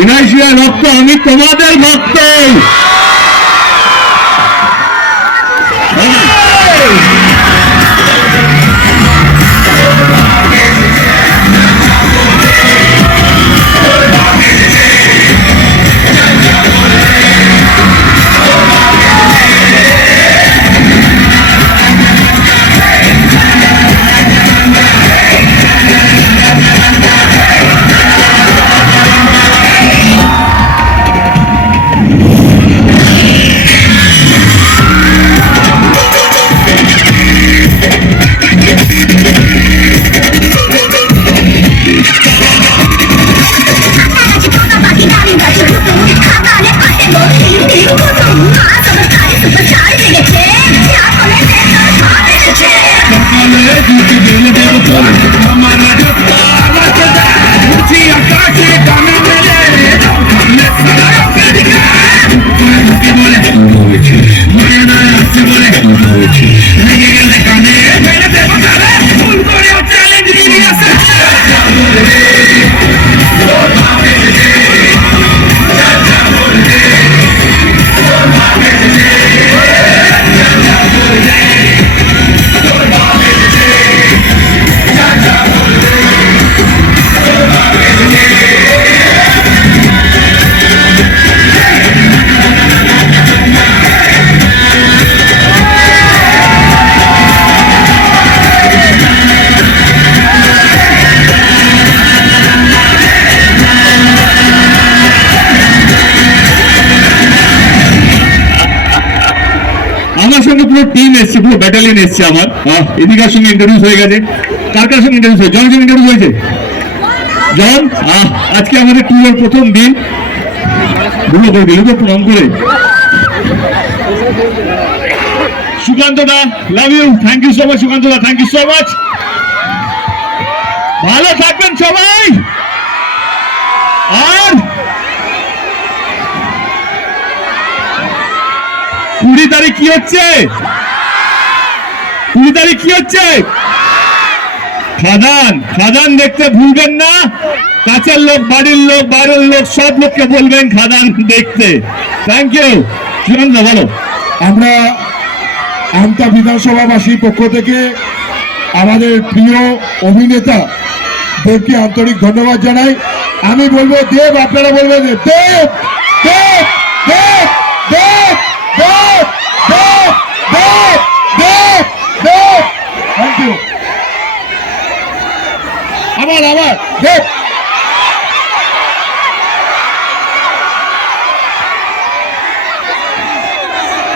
বিনয় শিয়া ভক্ত আমি তোমাদের ভক্ত পুরো টিম এসছে, পুরো ব্যাটালিয়ন এসছে আমার। এদিকার সঙ্গে ইন্ট্রোডিউস হয়ে গেছে। কার কার সঙ্গে ইন্ট্রোডিউস হয়েছে? জনের সঙ্গে ইন্ট্রোডিউস হয়েছে? জন? আজকে আমাদের ট্যুরের প্রথম দিন। প্রণাম করে Sukanta da love you thank you so much Sukanta da thank you so much ভালো থাকবেন সবাই। আর কুড়ি তারিখ কি হচ্ছে? কুড়ি তারিখ কি হচ্ছে? খাদান খাদান দেখতে ভুলবেন না। কাছের লোক, বাড়ির লোক, বাইরের লোক, সব লোককে বলবেন খাদান দেখতে। থ্যাংক ইউ সুনন্দ বলো। আমরা আমতা বিধানসভাবাসীর পক্ষ থেকে আমাদের প্রিয় অভিনেতা দেবকে আন্তরিক ধন্যবাদ জানাই। আমি বলব দেব, আপনারা বলবেন দেব দেব দেব দেব দেব দেব দেব দেব থ্যাংক ইউ আবার আবার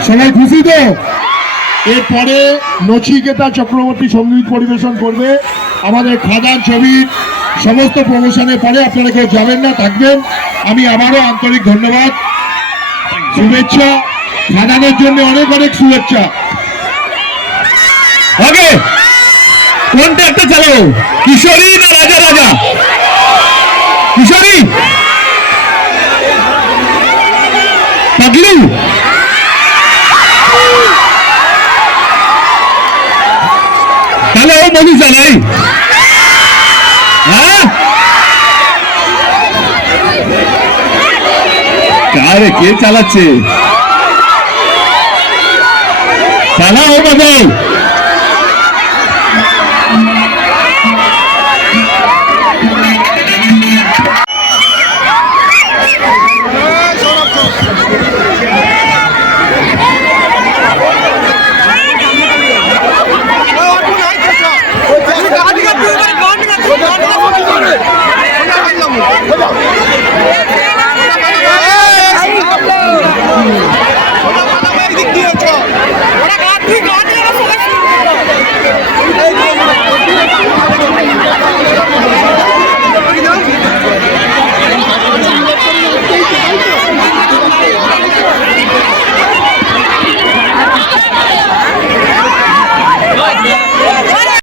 সবাই খুশি তো? এরপরে নচিকেতা চক্রবর্তী সংগীত পরিবেশন করবে। আমাদের খাদান ছবির সমস্ত প্রমোশনের পরে আপনারা কেউ যাবেন না, থাকবেন। আমি আবারও আন্তরিক ধন্যবাদ। শুভেচ্ছা। খাদানের জন্য অনেক অনেক শুভেচ্ছা। ওকে কোনটা একটা চালাও কিশোরী না রাজা রাজা? কিশোরী? পাগলু? তাহলে ও মধু চালাই হ্যাঁ? আরে, কে চালাচ্ছে? চালাও মধু